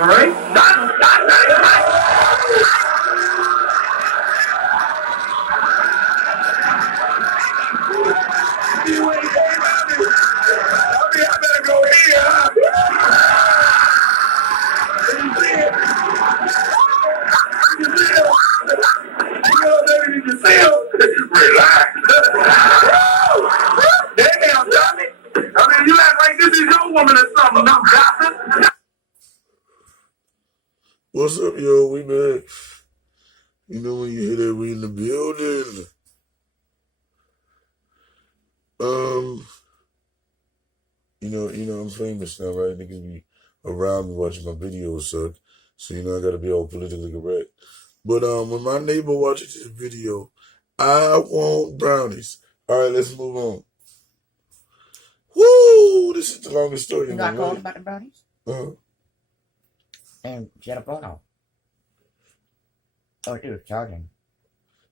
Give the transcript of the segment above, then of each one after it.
right? I better go here. You can see him. Relax. Damn, Tommy. I mean, you act like this is your woman or something. No, gossip. What's up, yo? We back. You know when you hear that we in the building. You know I'm famous now, right? Niggas be around me watching my videos, suck. So I gotta be all politically correct. But when my neighbor watches this video, I want brownies. Alright, let's move on. Woo! This is the longest story You in my got called life. about the brownies? Uh-huh. And she had a phone on. Oh, she was charging.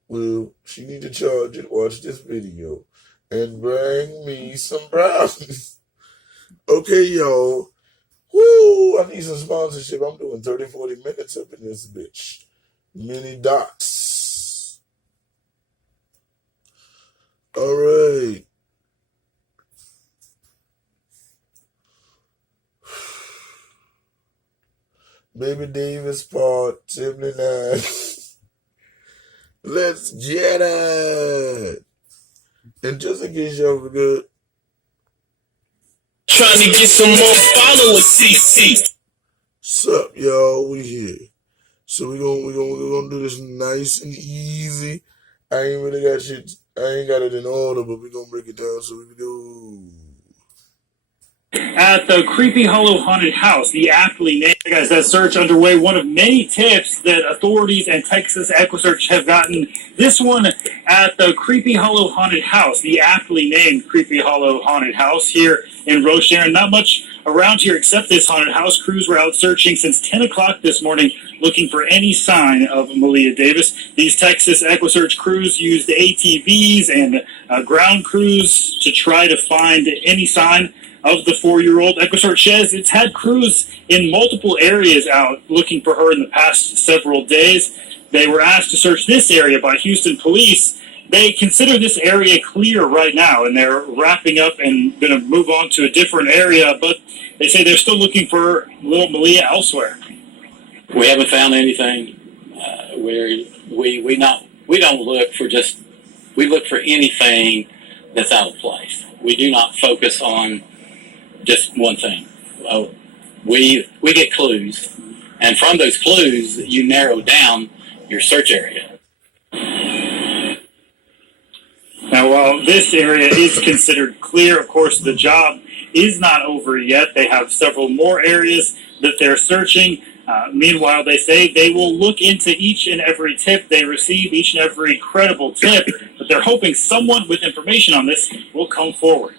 Well, she need to charge it, watch this video, and bring me some brownies. Okay, y'all. Woo! I need some sponsorship. I'm doing 30, 40 minutes up in this bitch. Mini docs. All right. Baby Davis part 79. Let's get it. And just in case y'all forgot, trying to get some more followers, CC. Sup, y'all? We here. So we're gonna do this nice and easy. I ain't really got shit. I ain't got it in order, but we're gonna break it down so we can do. At the Creepy Hollow Haunted House, the aptly named, guys, that search underway, one of many tips that authorities and Texas EquiSearch have gotten. This one at the Creepy Hollow Haunted House, the aptly named Creepy Hollow Haunted House here in Rocheron. Not much around here except this haunted house. Crews were out searching since 10 o'clock this morning looking for any sign of Malia Davis. These Texas EquiSearch crews used ATVs and ground crews to try to find any sign of the 4-year-old. EquiSearch says it's had crews in multiple areas out looking for her in the past several days. They were asked to search this area by Houston police. They consider this area clear right now, and they're wrapping up and going to move on to a different area, but they say they're still looking for little Malia elsewhere. We haven't found anything where we don't look for we look for anything that's out of place. We do not focus on just one thing. We get clues, and from those clues, you narrow down your search area. Now, while this area is considered clear, of course, the job is not over yet. They have several more areas that they're searching. Meanwhile, they say they will look into each and every tip they receive, each and every credible tip, but they're hoping someone with information on this will come forward.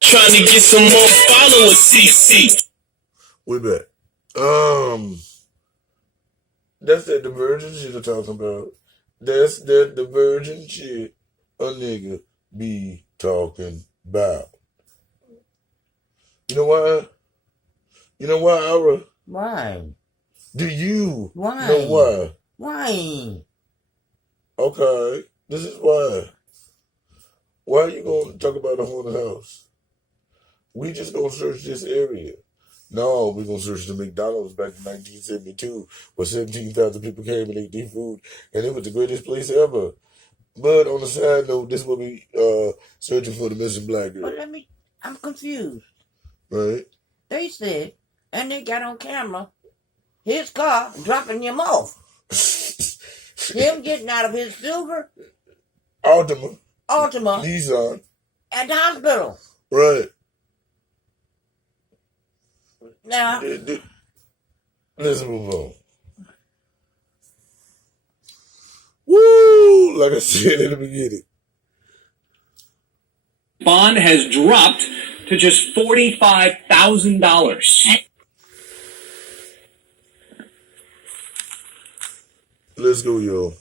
Trying to get some more followers, CC. We back. That's that divergent shit I'm talking about. That's that divergent shit a nigga be talking about. You know why? You know why, Aura? Why? Do you Why? know why? Why? Okay, this is why. Why are you going to talk about a haunted house? We just going to search this area. No, we're going to search the McDonald's back in 1972 where 17,000 people came and ate their food, and it was the greatest place ever. But on the side note, this will be searching for the missing black girl. But I'm confused. Right? They said, and they got on camera, his car dropping him off. Him getting out of his silver Altima. Nissan. At the hospital. Right. Now, let's move on. Woo! Like I said in the beginning. Bond has dropped to just $45,000. Let's go, yo.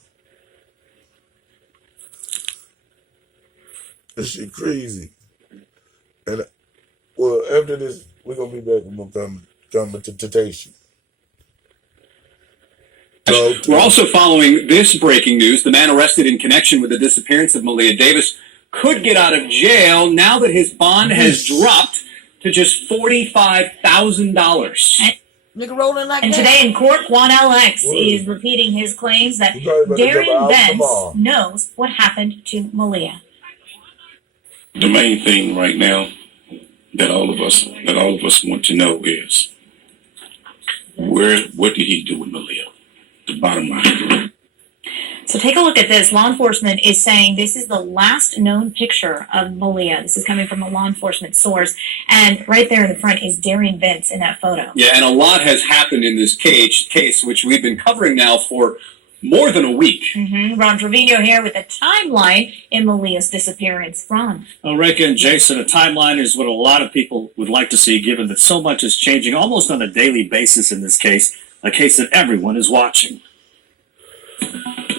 That shit crazy. And well, after this, we're gonna be back with more commentation. We're also following this breaking news. The man arrested in connection with the disappearance of Malia Davis could get out of jail now that his bond has dropped to just $45,000. Nigga rolling like And that. today in court, Juan LX is repeating his claims that Darian Vance knows what happened to Malia. The main thing right now that all of us want to know is what did he do with Malia? The bottom line. So take a look at this. Law enforcement is saying this is the last known picture of Malia. This is coming from a law enforcement source. And right there in the front is Darian Vance in that photo. Yeah, and a lot has happened in this case, which we've been covering now for more than a week. Ron Trevino here with a timeline in Malia's disappearance. Ron. Well, Reka and Jason, a timeline is what a lot of people would like to see, given that so much is changing almost on a daily basis in this case, a case that everyone is watching.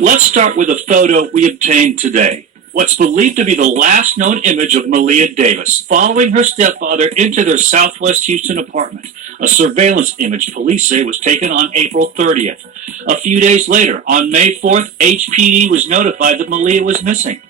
Let's start with a photo we obtained today. What's believed to be the last known image of Malia Davis following her stepfather into their Southwest Houston apartment. A surveillance image police say was taken on April 30th. A few days later, on May 4th, HPD was notified that Malia was missing.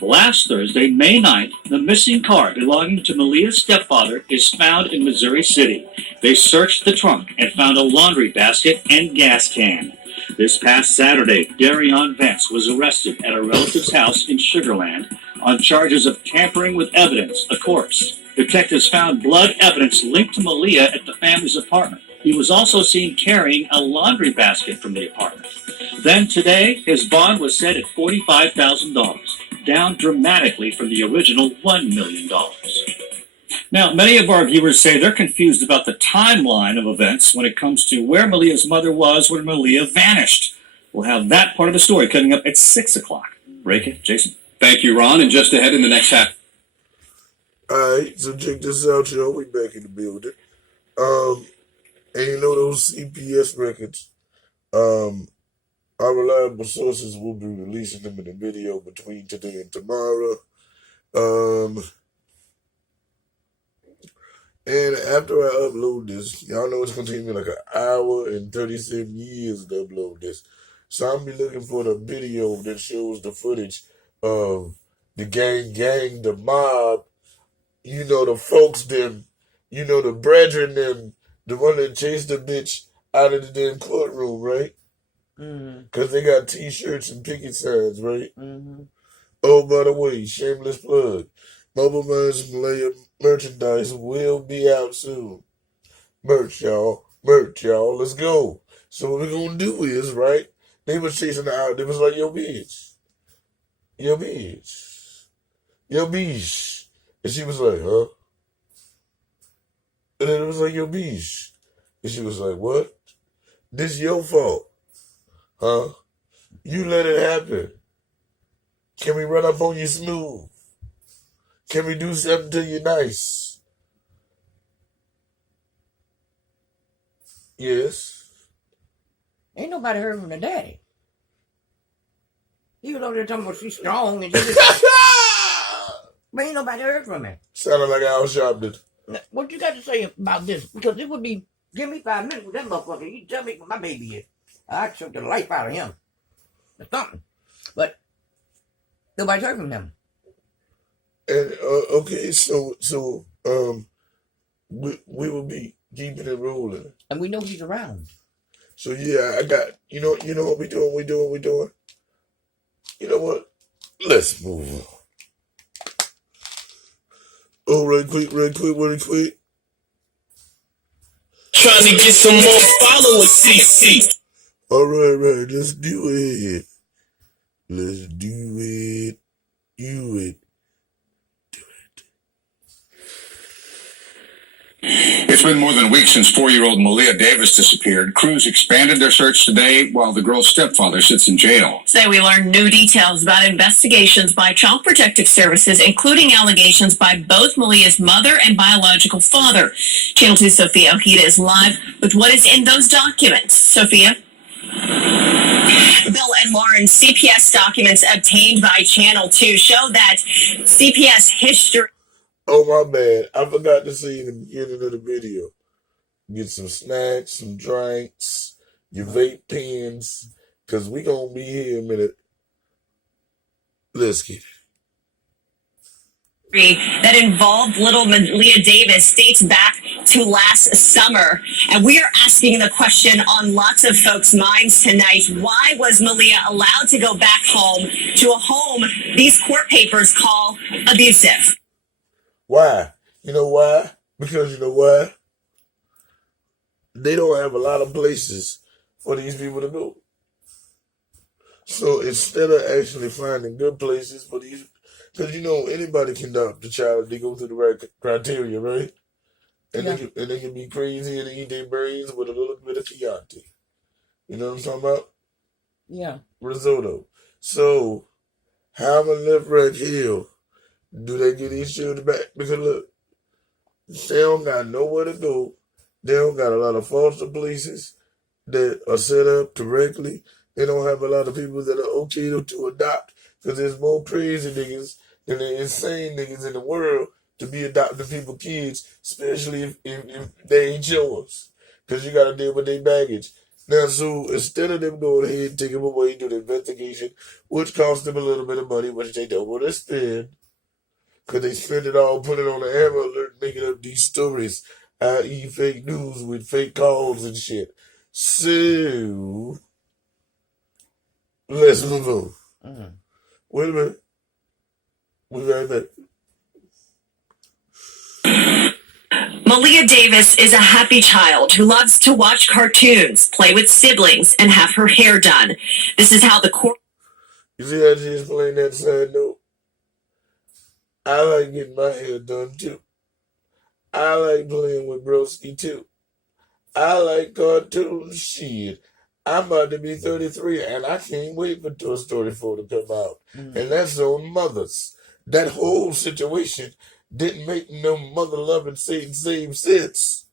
Last Thursday, May 9th, the missing car belonging to Malia's stepfather is found in Missouri City. They searched the trunk and found a laundry basket and gas can. This past Saturday, Darian Vance was arrested at a relative's house in Sugar Land on charges of tampering with evidence, a corpse. Detectives found blood evidence linked to Malia at the family's apartment. He was also seen carrying a laundry basket from the apartment. Then today, his bond was set at $45,000, down dramatically from the original $1 million. Now, many of our viewers say they're confused about the timeline of events when it comes to where Malia's mother was when Malia vanished. We'll have that part of the story coming up at 6 o'clock. Reka, Jason. Thank you, Ron. And just ahead in the next half. All right, so check this out, y'all. We back in the building. And you know those CPS records, our reliable sources will be releasing them in a video between today and tomorrow. And after I upload this, y'all know it's going to take me like an hour and 37 years to upload this. So I'll be looking for the video that shows the footage of the gang, the mob, you know, the folks, them, you know, the brethren, them, the one that chased the bitch out of the damn courtroom, right? Because they got T-shirts and picket signs, right? Oh, by the way, shameless plug. Mobile Minds Malaya merchandise will be out soon. Merch, y'all. Let's go. So what we're going to do is, right, they was chasing her out. They was like, yo, bitch. And she was like, huh? And then it was like, yo, bitch. And she was like, what? This your fault. Huh? You let it happen. Can we run up on you smooth? Can we do something to you nice? Yes. Ain't nobody heard from the daddy. He was over there talking about she's strong and just, but ain't nobody heard from him. Sounded like Al Sharpton. What you got to say about this? Because it would be, give me 5 minutes with that motherfucker. You tell me what my baby is. I choke the life out of him. Or something. But nobody's heard from him. And okay, so we will be keeping it rolling, and we know he's around. So yeah, I got you know what we doing. You know what? Let's move on. Oh, right quick. Trying to get some more followers, CC. All right, let's do it. Do it. It's been more than a week since 4-year-old Malia Davis disappeared. Crews expanded their search today while the girl's stepfather sits in jail. Today we learned new details about investigations by Child Protective Services, including allegations by both Malia's mother and biological father. Channel 2 Sophia Ojeda is live with what is in those documents. Sophia? Bill and Lauren, CPS documents obtained by Channel 2 show that CPS history. Oh, my bad. I forgot to say in the beginning of the video. Get some snacks, some drinks, your vape pens, because we going to be here in a minute. Let's get it. That involved little Malia Davis dates back to last summer. And we are asking the question on lots of folks' minds tonight. Why was Malia allowed to go back home to a home these court papers call abusive? Why? You know why? Because you know why? They don't have a lot of places for these people to go. So instead of actually finding good places for these, because you know anybody can adopt the child if they go through the right criteria, right? And they can be crazy and eat their brains with a little bit of Chianti. You know what I'm talking about? Yeah. Risotto. So how am I left right here? Do they get these children back? Because look, they don't got nowhere to go. They don't got a lot of foster places that are set up correctly. They don't have a lot of people that are okay to adopt, because there's more crazy niggas than the insane niggas in the world to be adopting people's kids, especially if they ain't yours, because you got to deal with their baggage. Now, so instead of them going ahead and taking them away, do the investigation, which costs them a little bit of money, which they don't want to spend, because they spend it all, put it on the Amber Alert, making up these stories, i.e. fake news with fake calls and shit. So, let's move on. Wait a minute. We'll be right back. Malia Davis is a happy child who loves to watch cartoons, play with siblings, and have her hair done. This is how the court... You see how she explained that side note? I like getting my hair done too. I like playing with Broski too. I like cartoons. Shit. I'm about to be 33 and I can't wait for Toy Story 4 to come out. And that's on mothers. That whole situation didn't make no mother-loving same sense.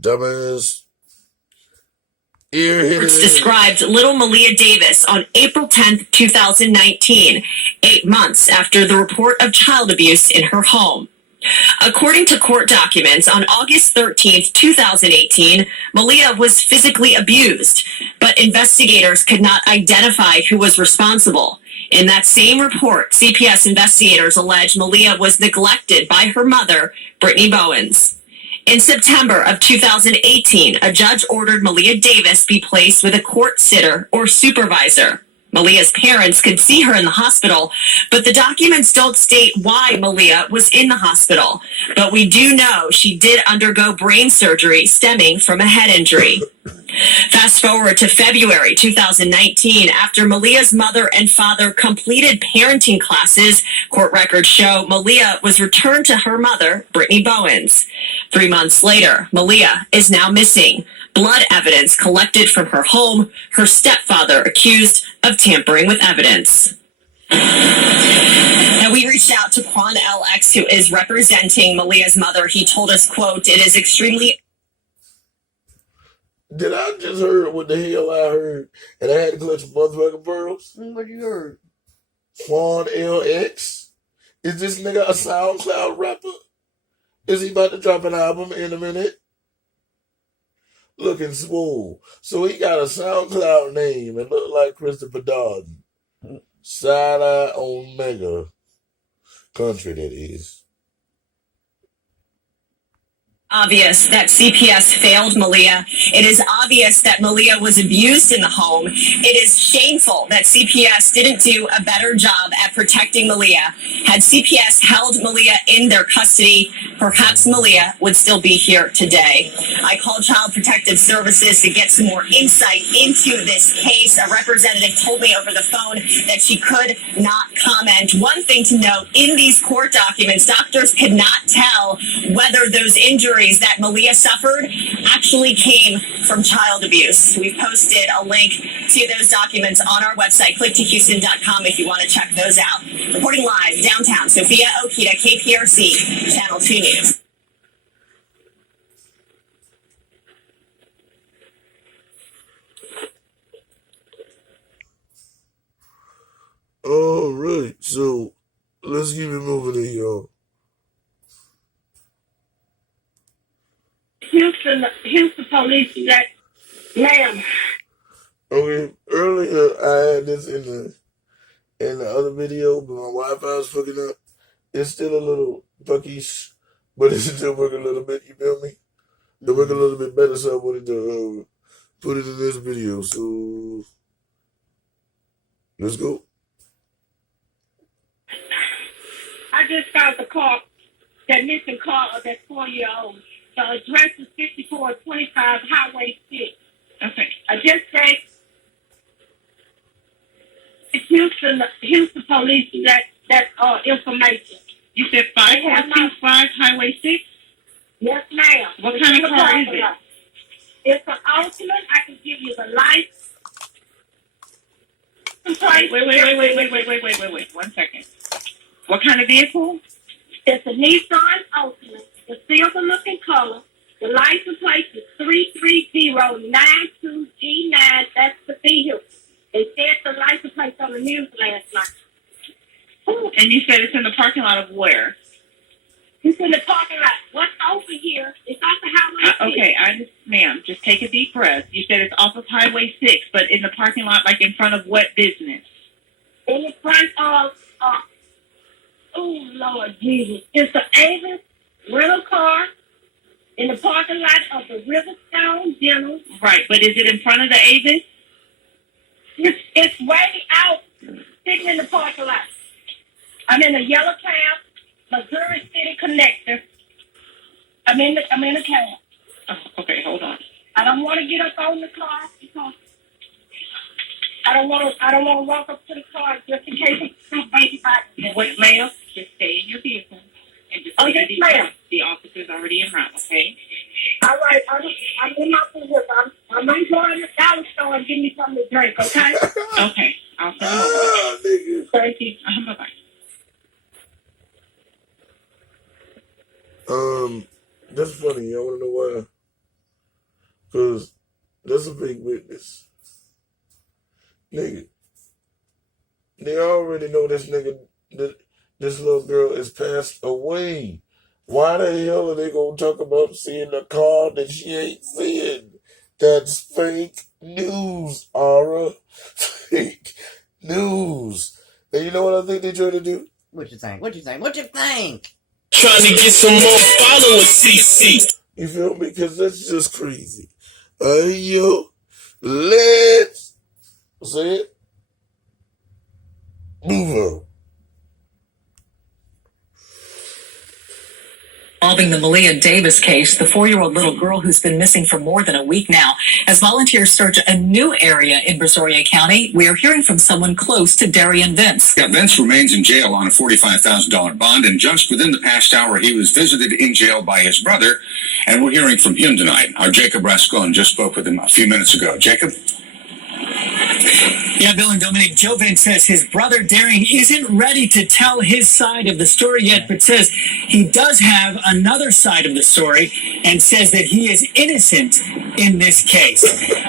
Dumbass. It's described little Malia Davis on April 10th, 2019, 8 months after the report of child abuse in her home. According to court documents, on August 13th, 2018, Malia was physically abused, but investigators could not identify who was responsible. In that same report, CPS investigators allege Malia was neglected by her mother, Brittany Bowens. In September of 2018, a judge ordered Malia Davis be placed with a court sitter or supervisor. Malia's parents could see her in the hospital, but the documents don't state why Malia was in the hospital. But we do know she did undergo brain surgery stemming from a head injury. Fast forward to February 2019, after Malia's mother and father completed parenting classes, court records show Malia was returned to her mother, Brittany Bowens. 3 months later, Malia is now missing. Blood evidence collected from her home, her stepfather accused of tampering with evidence. Now, we reached out to Quan LX, who is representing Malia's mother. He told us, quote, "It is extremely..." Did I just heard what the hell I heard? And I had to clutch motherfucking pearls? What you heard? Quan LX? Is this nigga a SoundCloud rapper? Is he about to drop an album in a minute? Looking swole. So he got a SoundCloud name and look like Christopher Darden. Side-eye Omega. Country, that is. Obvious that CPS failed Malia. It is obvious that Malia was abused in the home. It is shameful that CPS didn't do a better job at protecting Malia. Had CPS held Malia in their custody, perhaps Malia would still be here today. I called Child Protective Services to get some more insight into this case. A representative told me over the phone that she could not comment. One thing to note, in these court documents, doctors could not tell whether those injuries that Malia suffered actually came from child abuse. We've posted a link to those documents on our website, clicktohouston.com, if you want to check those out. Reporting live downtown, Sophia Okita, KPRC, Channel 2 News. right, so let's keep it moving here, y'all. Houston police, that, ma'am. Okay, earlier I had this in the other video, but my Wi-Fi was fucking up. It's still a little fuckish, but it's still working a little bit, you feel me? It work a little bit better, so I wanted to put it in this video, so let's go. I just got the car, that missing car of that 4-year-old. The address is 5425 Highway 6. Okay. I just said, it's Houston police, that information. You said 5425 Highway 6? Yes, ma'am. What kind of car is it? It's an ultimate. I can give you the lights. Wait. 1 second. What kind of vehicle? It's a Nissan Ultimate. The silver-looking color. The license plate is 33092G9. That's the vehicle. They said the license plate on the news last night. And you said it's in the parking lot of where? It's in the parking lot. What's over here? It's off the Highway 6. Okay, ma'am, just take a deep breath. You said it's off of Highway 6, but in the parking lot, like in front of what business? In the front of, oh, Lord Jesus. It's an Avis rental car in the parking lot of the Riverstone Dental. Right, but is it in front of the Avis? It's way out, sitting in the parking lot. I'm in a yellow cab. Missouri City Connector. I'm in the cab. Oh, okay, hold on. I don't want to get up on the car because I don't want to walk up to the car just in case it's baby body. Wait, ma'am, just stay in your vehicle and just take a deep breath. The officer's already en route, okay? All right, I'm in my vehicle. I'm enjoying the dollar store and give me something to drink, okay? Okay, I'll send it over. Thank you. Bye-bye. That's funny. Y'all wanna know why? Cause that's a big witness. Nigga. They already know this nigga, this little girl is passed away. Why the hell are they gonna talk about seeing a car that she ain't seeing? That's fake news, Aura. Fake news. And you know what I think they trying to do? What you think? What you think? Trying to get some more followers, CC. You feel me? Because that's just crazy. Yo, let's say it. Move on. Involving the Malia Davis case, the 4-year-old little girl who's been missing for more than a week now, as volunteers search a new area in Brazoria County. We are hearing from someone close to Darian Vince. Yeah, Vince remains in jail on a $45,000 bond, and just within the past hour, he was visited in jail by his brother, and we're hearing from him tonight. Our Jacob Rascon just spoke with him a few minutes ago. Jacob? Yeah, Bill and Dominic, Joe Vince says his brother Darian isn't ready to tell his side of the story yet, but says he does have another side of the story and says that he is innocent in this case.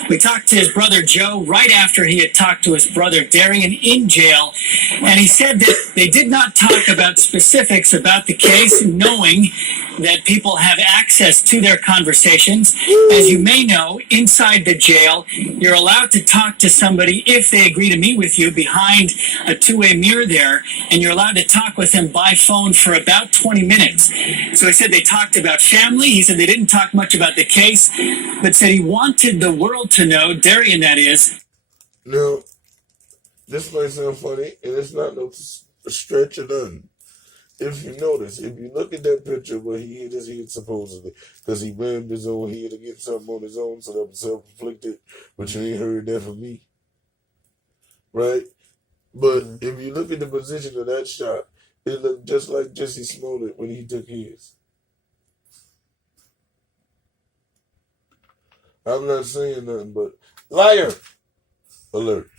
We talked to his brother Joe right after he had talked to his brother Darian in jail, and he said that they did not talk about specifics about the case, knowing that people have access to their conversations. As you may know, inside the jail, you're allowed to talk to somebody if they agree to meet with you behind a two-way mirror there, and you're allowed to talk with them by phone for about 20 minutes. So he said they talked about family. He said they didn't talk much about the case, but said he wanted the world to know, Darian that is. Now, this might sound funny, and it's not no stretch or nothing. If you notice, if you look at that picture where he hit his head supposedly, because he rammed his own head to get something on his own, so that was self-inflicted, but you ain't heard that from me. Right? But if you look at the position of that shot, it looked just like Jesse Smollett when he took his. I'm not saying nothing, but liar alert.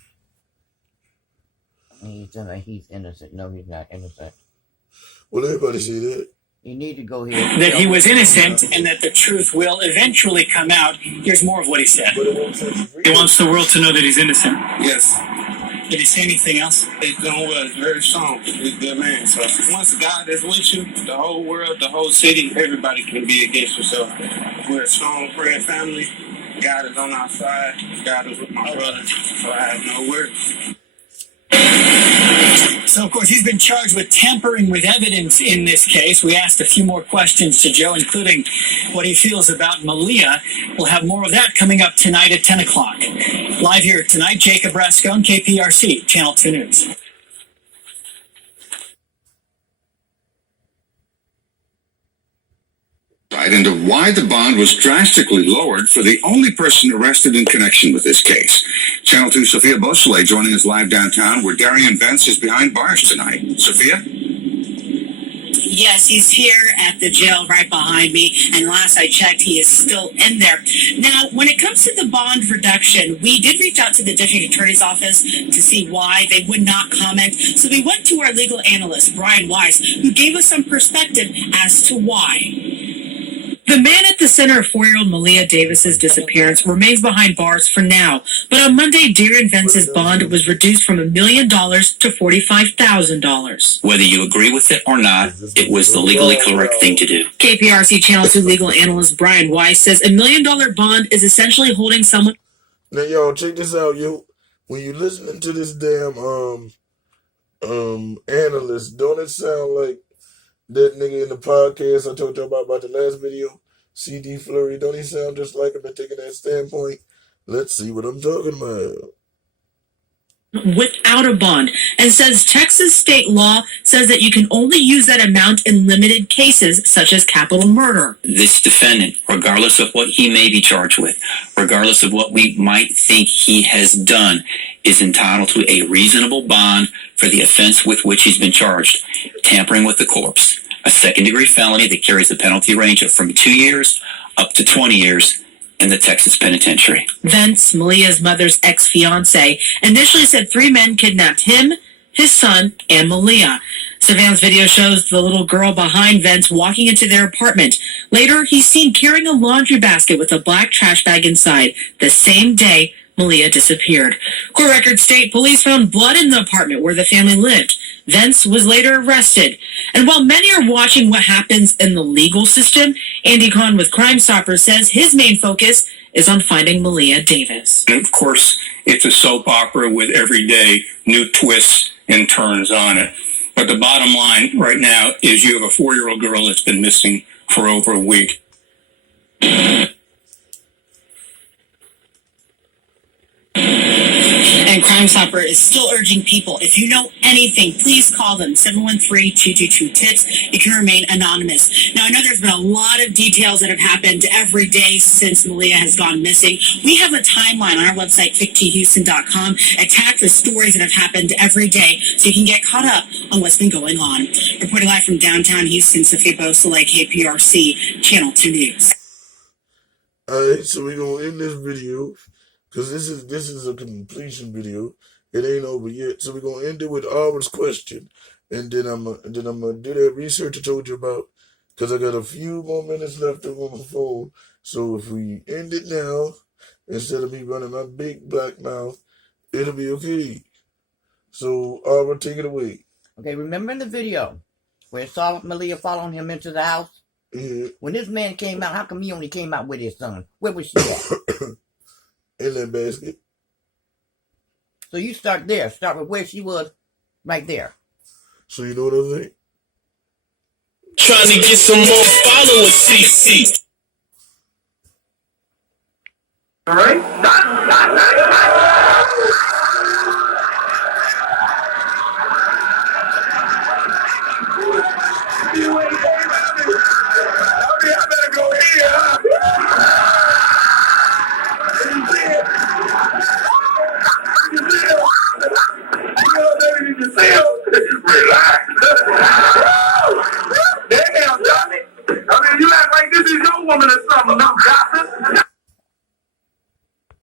He's innocent. No, he's not innocent. Well, everybody say that. You need to go here. That he was innocent and that the truth will eventually come out. Here's more of what he said. But it won't touch He wants the world to know that he's innocent. Yes. Did he say anything else? He's doing well. He's very strong. He's a good man. So once God is with you, the whole world, the whole city, everybody can be against you. So we're a strong praying family. God is on our side. God is with my brother. So I have no worries. So, of course, he's been charged with tampering with evidence in this case. We asked a few more questions to Joe, including what he feels about Malia. We'll have more of that coming up tonight at 10 o'clock. Live here tonight, Jacob Rascone, KPRC, Channel 2 News. Into why the bond was drastically lowered for the only person arrested in connection with this case. Channel 2 Sophia Beausoleil joining us live downtown, where Darian Vance is behind bars tonight. Sophia? Yes, he's here at the jail right behind me, and last I checked, he is still in there. Now, when it comes to the bond reduction, we did reach out to the district attorney's office to see why they would not comment. So we went to our legal analyst, Brian Weiss, who gave us some perspective as to why. The man at the center of 4-year-old Malia Davis's disappearance remains behind bars for now. But on Monday, Darian Vance's bond was reduced from $1 million to $45,000. Whether you agree with it or not, it was the legally correct thing to do. KPRC Channel 2 legal analyst Brian Weiss says $1 million bond is essentially holding someone. Now, y'all, check this out, yo. When you listening to this damn analyst, don't it sound like that nigga in the podcast I told you about the last video, CD Flurry? Don't he sound just like him and taking that standpoint? Let's see what I'm talking about. Without a bond, and says Texas state law says that you can only use that amount in limited cases such as capital murder. This defendant, regardless of what he may be charged with, regardless of what we might think he has done, is entitled to a reasonable bond for the offense with which he's been charged, tampering with the corpse, a second-degree felony that carries a penalty range of from 2 years up to 20 years in the Texas penitentiary. Vance, Malia's mother's ex-fiance, initially said 3 men kidnapped him, his son, and Malia. Savannah's video shows the little girl behind Vance walking into their apartment. Later, he's seen carrying a laundry basket with a black trash bag inside the same day Malia disappeared. Court records state police found blood in the apartment where the family lived. Vance was later arrested. And while many are watching what happens in the legal system, Andy Kahn with Crime Stoppers says his main focus is on finding Malia Davis. And of course, it's a soap opera with every day new twists and turns on it. But the bottom line right now is you have a 4-year-old girl that's been missing for over a week. And Crime Stopper is still urging people, if you know anything, please call them, 713-222-TIPS. You can remain anonymous. Now, I know there's been a lot of details that have happened every day since Malia has gone missing. We have a timeline on our website, ficthouston.com, attacked with stories that have happened every day, so you can get caught up on what's been going on. Reporting live from downtown Houston, Sophia Beausoleil, KPRC, Channel 2 News. All right, so we're going to end this video, because this is a completion video. It ain't over yet. So we're going to end it with Aubrey's question. And then I'm gonna do that research I told you about, because I got a few more minutes left on my phone. So if we end it now, instead of me running my big black mouth, it'll be okay. So Aubrey, take it away. Okay, remember in the video where saw Malia following him into the house? Yeah. When this man came out, how come he only came out with his son? Where was she at? In that basket. So you start there. Start with where she was, right there. So you know what I think? Trying to get some more followers, CC. All right. I better go here. You know, baby, you can see him.